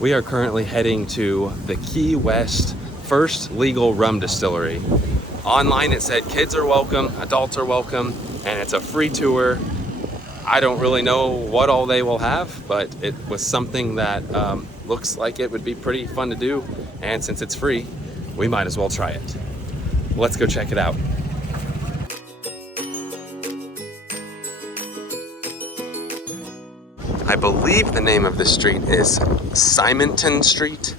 We are currently heading to the Keywest first legal rum distillery. Online it said kids are welcome, adults are welcome, and it's a free tour. I don't really know what all they will have, but it was something that looks like it would be pretty fun to do. And since it's free, we might as well try it. Let's go check it out. I believe the name of the street is Simonton Street.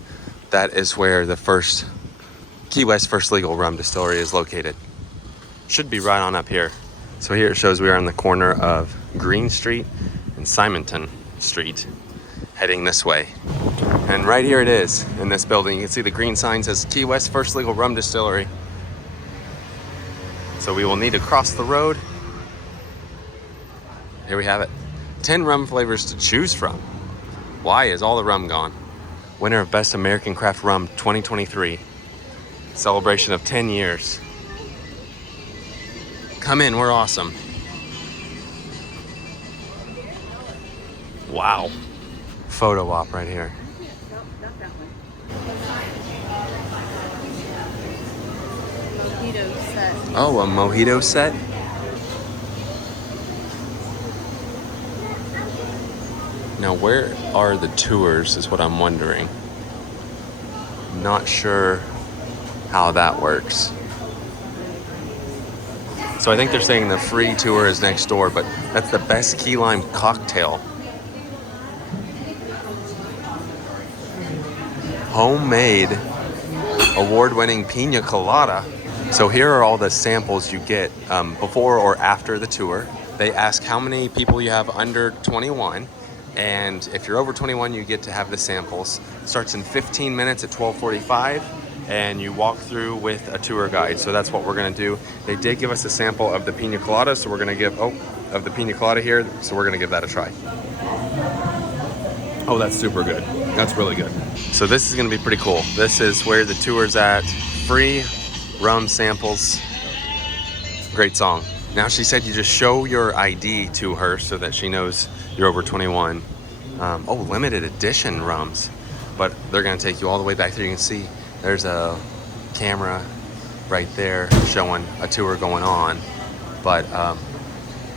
That is where the Keywest first legal rum distillery is located. Should be right on up here. So here it shows we are on the corner of Green Street and Simonton Street, heading this way. And right here it is in this building. You can see the green sign says Keywest first legal rum distillery. So we will need to cross the road. Here we have it. 10 rum flavors to choose from. Why is all the rum gone? Winner of Best American Craft Rum 2023. Celebration of 10 years. Come in, we're awesome. Wow. Photo op right here. Nope, not that one. Mojito set. Oh, a mojito set? Now, where are the tours is what I'm wondering. Not sure how that works. So I think they're saying the free tour is next door, but that's the best key lime cocktail. Homemade, award-winning pina colada. So here are all the samples you get before or after the tour. They ask how many people you have under 21. And if you're over 21, you get to have the samples. It starts in 15 minutes at 12:45, and you walk through with a tour guide. So that's what we're gonna do. They did give us a sample of the pina colada, so we're gonna give, of the pina colada here, so we're gonna give that a try. Oh, that's super good. That's really good. So this is gonna be pretty cool. This is where the tour's at. Free rum samples. Great song. Now she said you just show your ID to her so that she knows you're over 21. Limited edition rums. But they're gonna take you all the way back there. You can see there's a camera right there showing a tour going on. But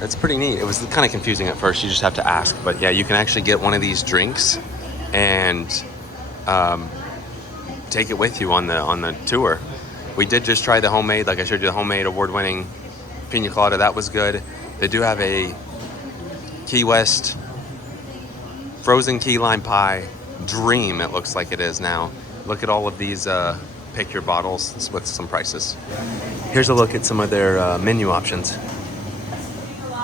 it's pretty neat. It was kind of confusing at first. You just have to ask. But yeah, you can actually get one of these drinks and take it with you on the tour. We did just try the homemade, like I showed you, the homemade award-winning pina colada. That was good. They do have a Keywest frozen key lime pie dream, it looks like it is now. Look at all of these pick your bottles with some prices. Here's a look at some of their menu options.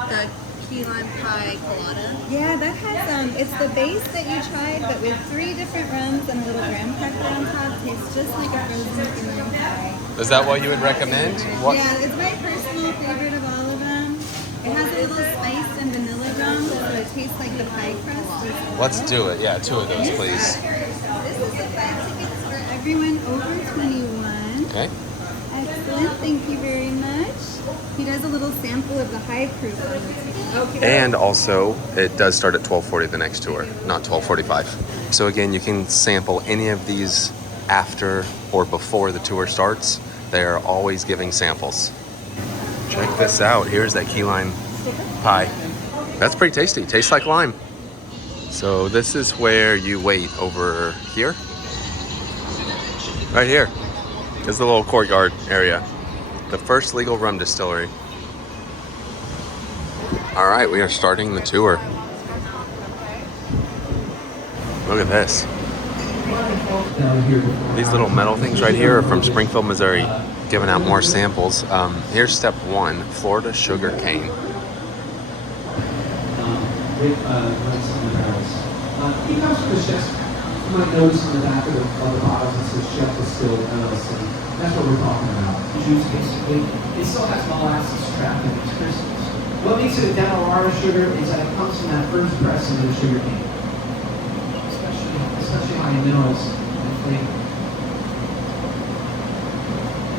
The key lime pie colada. Yeah, that has, it's the base that you tried, but with 3 different rums and a little graham cracker on top. Tastes just like a frozen key lime pie. Is that what you would recommend? What? Yeah, it's my personal favorite of all of them. It has a little spice and vanilla rum, so it tastes like the pie crust. Let's do it. Yeah, 2 of those, please. This is the 5 tickets for everyone over 21. Okay. Excellent, thank you very much. He does a little sample of the high proof. Okay. And also, it does start at 12:40 the next tour, not 12:45. So again, you can sample any of these after or before the tour starts. They are always giving samples. Check this out. Here's that key lime pie. That's pretty tasty. Tastes like lime. So this is where you wait over here. Right here is the little courtyard area. The first legal rum distillery. All right, we are starting the tour. Look at this. These little metal things right here are from Springfield, Missouri, giving out more samples. Here's step 1, Florida sugar cane. You might notice on the back of the bottles it says Chef Distilled LLC. That's what we're talking about. Juice, basically, it still has molasses trapped in its crystals. What makes it a Demerara sugar is that it comes from that first press into the sugar cane, especially high in minerals and flavor.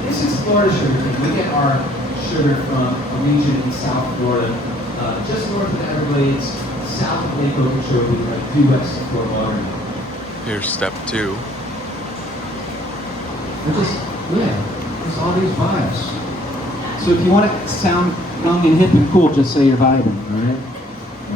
This is Florida sugar cane. We get our sugar from a region in South Florida, just north of the Everglades, south of Lake Okeechobee, like due west of Fort Lauderdale. Here's step 2. Just all these vibes. So if you want to sound young and hip and cool, just say you're vibing, all right?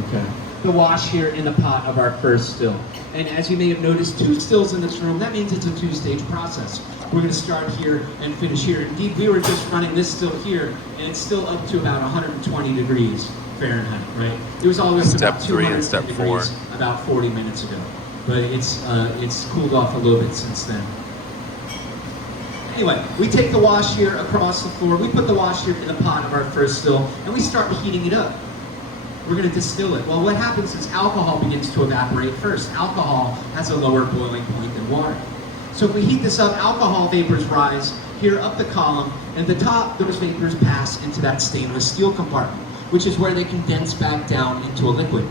Okay. The wash here in the pot of our first still. And as you may have noticed, 2 stills in this room, that means it's a 2-stage process. We're going to start here and finish here. Indeed, we were just running this still here, and it's still up to about 120 degrees Fahrenheit, right? It was all this Step about 3 and 200 step 4. degrees about 40 minutes ago. But it's cooled off a little bit since then. Anyway, we take the wash here across the floor. We put the wash here in the pot of our first still, and we start heating it up. We're going to distill it. Well, what happens is alcohol begins to evaporate first. Alcohol has a lower boiling point than water. So if we heat this up, alcohol vapors rise here up the column, and at the top, those vapors pass into that stainless steel compartment, which is where they condense back down into a liquid.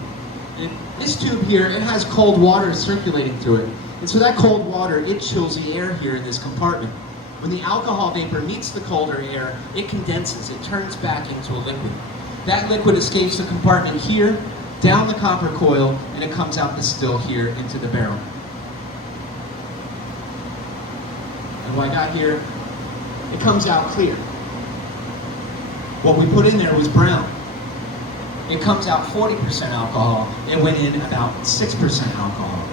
And this tube here, it has cold water circulating through it. And so that cold water, it chills the air here in this compartment. When the alcohol vapor meets the colder air, it condenses, it turns back into a liquid. That liquid escapes the compartment here, down the copper coil, and it comes out the still here into the barrel. And what I got here, it comes out clear. What we put in there was brown. It comes out 40% alcohol. It went in about 6% alcohol.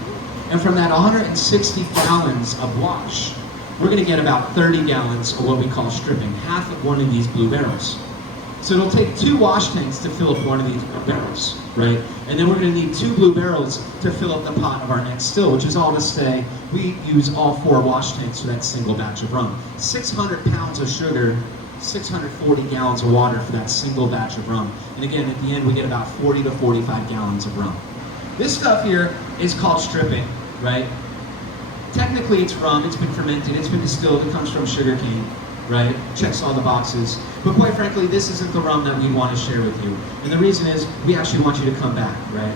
And from that 160 gallons of wash, we're going to get about 30 gallons of what we call stripping, half of one of these blue barrels. So it'll take 2 wash tanks to fill up one of these barrels, right? And then we're going to need 2 blue barrels to fill up the pot of our next still, which is all to say we use all 4 wash tanks for that single batch of rum. 600 pounds of sugar, 640 gallons of water for that single batch of rum. And again, at the end, we get about 40 to 45 gallons of rum. This stuff here is called stripping, right? Technically, it's rum. It's been fermented. It's been distilled. It comes from sugarcane, right? Checks all the boxes. But quite frankly, this isn't the rum that we want to share with you. And the reason is, we actually want you to come back, right?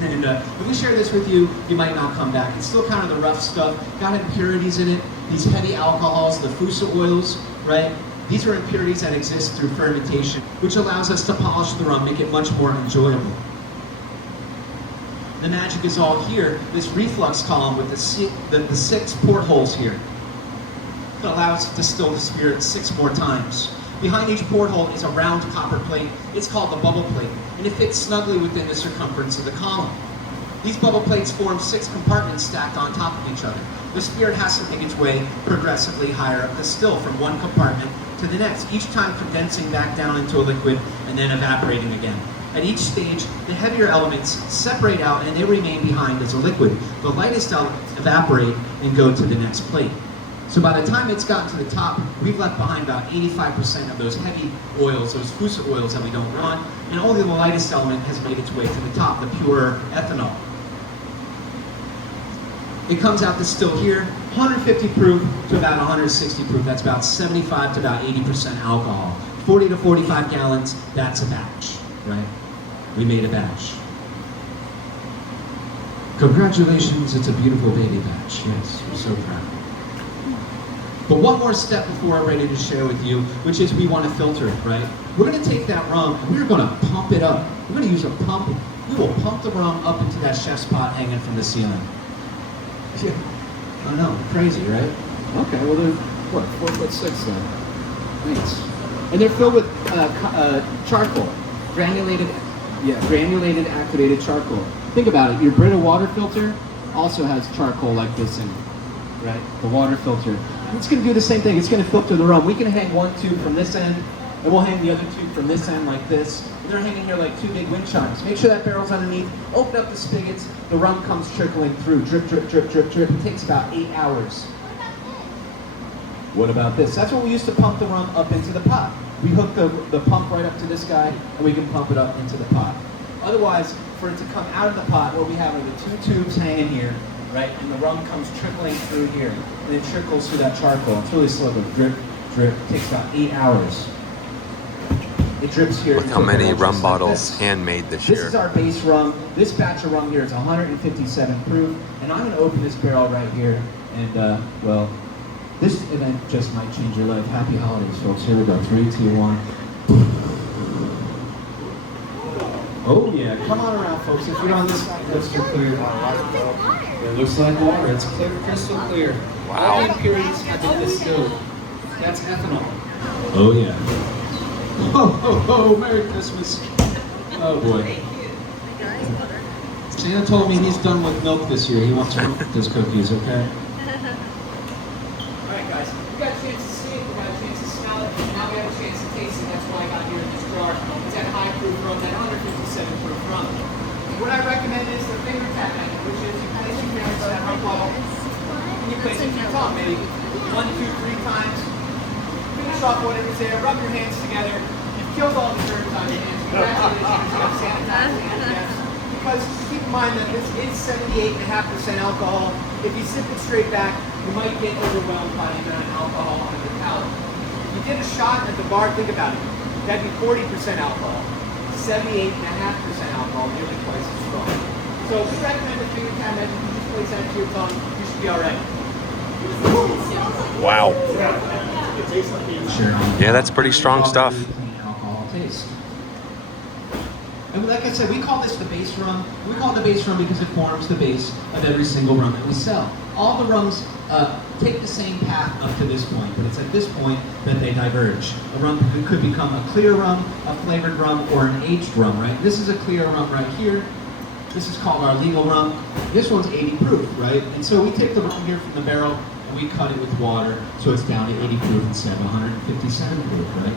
And if we share this with you, you might not come back. It's still kind of the rough stuff. Got impurities in it. These heavy alcohols, the fusa oils, right? These are impurities that exist through fermentation, which allows us to polish the rum, make it much more enjoyable. The magic is all here, this reflux column with the 6 portholes here. It allows us to distill the spirit 6 more times. Behind each porthole is a round copper plate. It's called the bubble plate, and it fits snugly within the circumference of the column. These bubble plates form 6 compartments stacked on top of each other. The spirit has to make its way progressively higher up the still from one compartment to the next, each time condensing back down into a liquid and then evaporating again. At each stage, the heavier elements separate out and they remain behind as a liquid. The lightest elements evaporate and go to the next plate. So by the time it's gotten to the top, we've left behind about 85% of those heavy oils, those fusa oils that we don't want, and only the lightest element has made its way to the top, the pure ethanol. It comes out the still here, 150 proof to about 160 proof. That's about 75 to about 80% alcohol. 40 to 45 gallons, that's a batch, right? We made a batch. Congratulations, it's a beautiful baby batch. Yes, we're so proud. But one more step before I'm ready to share with you, which is we want to filter it, right? We're going to take that rum and we're going to pump it up. We're going to use a pump. We will pump the rum up into that chef's pot hanging from the ceiling. Yeah. I know, crazy, right? Okay, well they're, what, 4'6" then? Thanks. And they're filled with charcoal, granulated activated charcoal. Think about it, your Brita water filter also has charcoal like this in it, right? The water filter. It's gonna do the same thing, it's gonna filter the rum. We can hang one tube from this end, and we'll hang the other tube from this end like this. And they're hanging here like 2 big wind chimes. Make sure that barrel's underneath, open up the spigots, the rum comes trickling through, drip, drip, drip, drip, drip. It takes about 8 hours. What about this? That's what we use to pump the rum up into the pot. We hook the pump right up to this guy, and we can pump it up into the pot. Otherwise, for it to come out of the pot, what we have are the 2 tubes hanging here, right? And the rum comes trickling through here, and it trickles through that charcoal. It's really slow, but drip, drip. It takes about 8 hours. It drips here. Look how many rum bottles handmade this year. This is our base rum. This batch of rum here is 157 proof, and I'm going to open this barrel right here. And well, this event just might change your life. Happy holidays, folks. Here we go. 3, 2, 1. Oh yeah, come on around, folks. If you're on this side, crystal clear. It looks like water. It's clear, crystal clear. All the impurities have been distilled. That's ethanol. Oh yeah. Oh, Merry Christmas. Oh boy. Santa told me he's done with milk this year. He wants to cook his cookies, okay? Alright guys, we got a chance to see it, we got a chance to smell it, and now we have a chance to taste it. That's why I got here in this jar. It's that high proof rum, that 157 proof rum. What I recommend is the finger tap method, which is you place your fingers on that rum bottle, and you place it in your tongue, maybe 1, 2, 3 times. Finish off whatever's there, rub your hands together. You've killed all the germs on your hands. Congratulations, you have sanitized your hands. Because keep in mind that this is 78.5% alcohol. If you sip it straight back, you might get overwhelmed by the amount of alcohol on your palate. If you did a shot at the bar, think about it. That'd be 40% alcohol. 78.5% alcohol, nearly twice as strong. So we recommend the finger tap method. You just place that to your tongue, you should be alright. Wow. Sure. Yeah, that's pretty strong stuff. Alcohol taste. And like I said, we call this the base rum. We call it the base rum because it forms the base of every single rum that we sell. All the rums take the same path up to this point, but it's at this point that they diverge. A rum could become a clear rum, a flavored rum, or an aged rum, right? This is a clear rum right here. This is called our legal rum. This one's 80 proof, right? And so we take the rum here from the barrel and we cut it with water so it's down to 80 proof instead of 157 proof, right?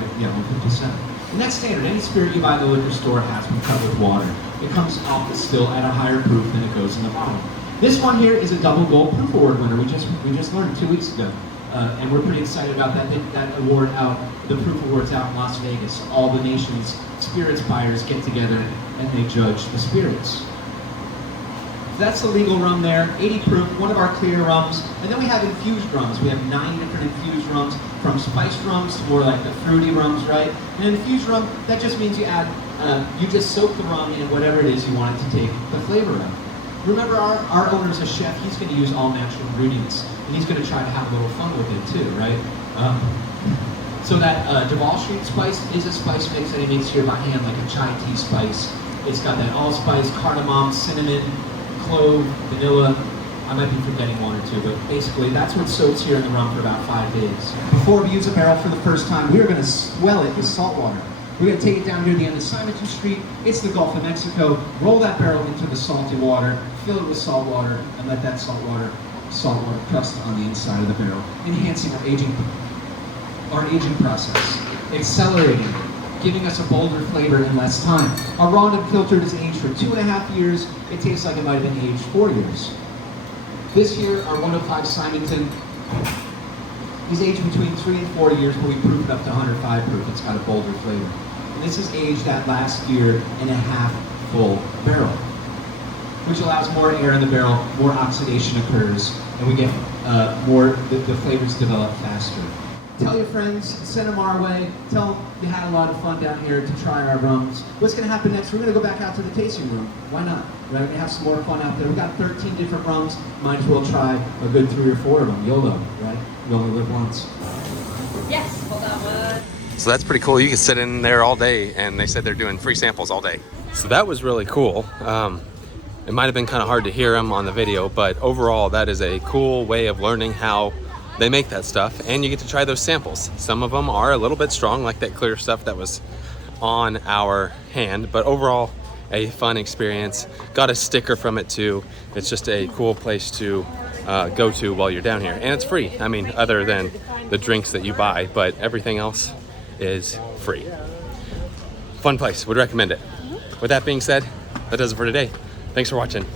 Right? Yeah, 157. And that's standard. Any spirit you buy at the liquor store has been cut with water. It comes off the still at a higher proof than it goes in the bottle. This one here is a double gold proof award winner. We just learned 2 weeks ago, and we're pretty excited about that. That award out, the proof awards out in Las Vegas. All the nation's spirits buyers get together and they judge the spirits. That's the legal rum there, 80 proof, one of our clear rums. And then we have infused rums. We have 9 different infused rums, from spiced rums to more like the fruity rums, right? And infused rum, that just means you add, you just soak the rum in whatever it is you want it to take the flavor of. Remember, our owner's a chef. He's going to use all natural ingredients, and he's going to try to have a little fun with it too, right? So that Duval Street spice is a spice mix that he makes here by hand, like a chai tea spice. It's got that allspice, cardamom, cinnamon, clove, vanilla. I might be forgetting 1 or 2, but basically that's what soaks here in the rum for about 5 days. Before we use a barrel for the first time, we are going to swell it with salt water. We're going to take it down here to the end of Simonton Street. It's the Gulf of Mexico. Roll that barrel into the salty water, fill it with salt water, and let that salt water crust on the inside of the barrel, enhancing our aging process, accelerating it, giving us a bolder flavor in less time. Our raw and filtered is aged for 2.5 years. It tastes like it might have been aged 4 years. This here, our 105 Simonton, is aged between 3 and 4 years, but we proof it up to 105 proof. It's got a bolder flavor. And this is aged that last 1.5 year full barrel, which allows more air in the barrel, more oxidation occurs, and we get the flavors develop faster. Tell your friends, send them our way, tell them you had a lot of fun down here to try our rums. What's going to happen next? We're going to go back out to the tasting room. Why not? Right? We're going to have some more fun out there. We've got 13 different rums. Might as well try a good 3 or 4 of them. YOLO, right? You only live once. Yes, hold on. So that's pretty cool. You can sit in there all day, and they said they're doing free samples all day. So that was really cool. It might have been kind of hard to hear them on the video, but overall that is a cool way of learning how they make that stuff, and you get to try those samples. Some of them are a little bit strong, like that clear stuff that was on our hand, but overall a fun experience. Got a sticker from it too. It's just a cool place to go to while you're down here, and it's free. I mean, other than the drinks that you buy, but everything else is free. Fun place, would recommend it. With that being said, that does it for today. Thanks for watching.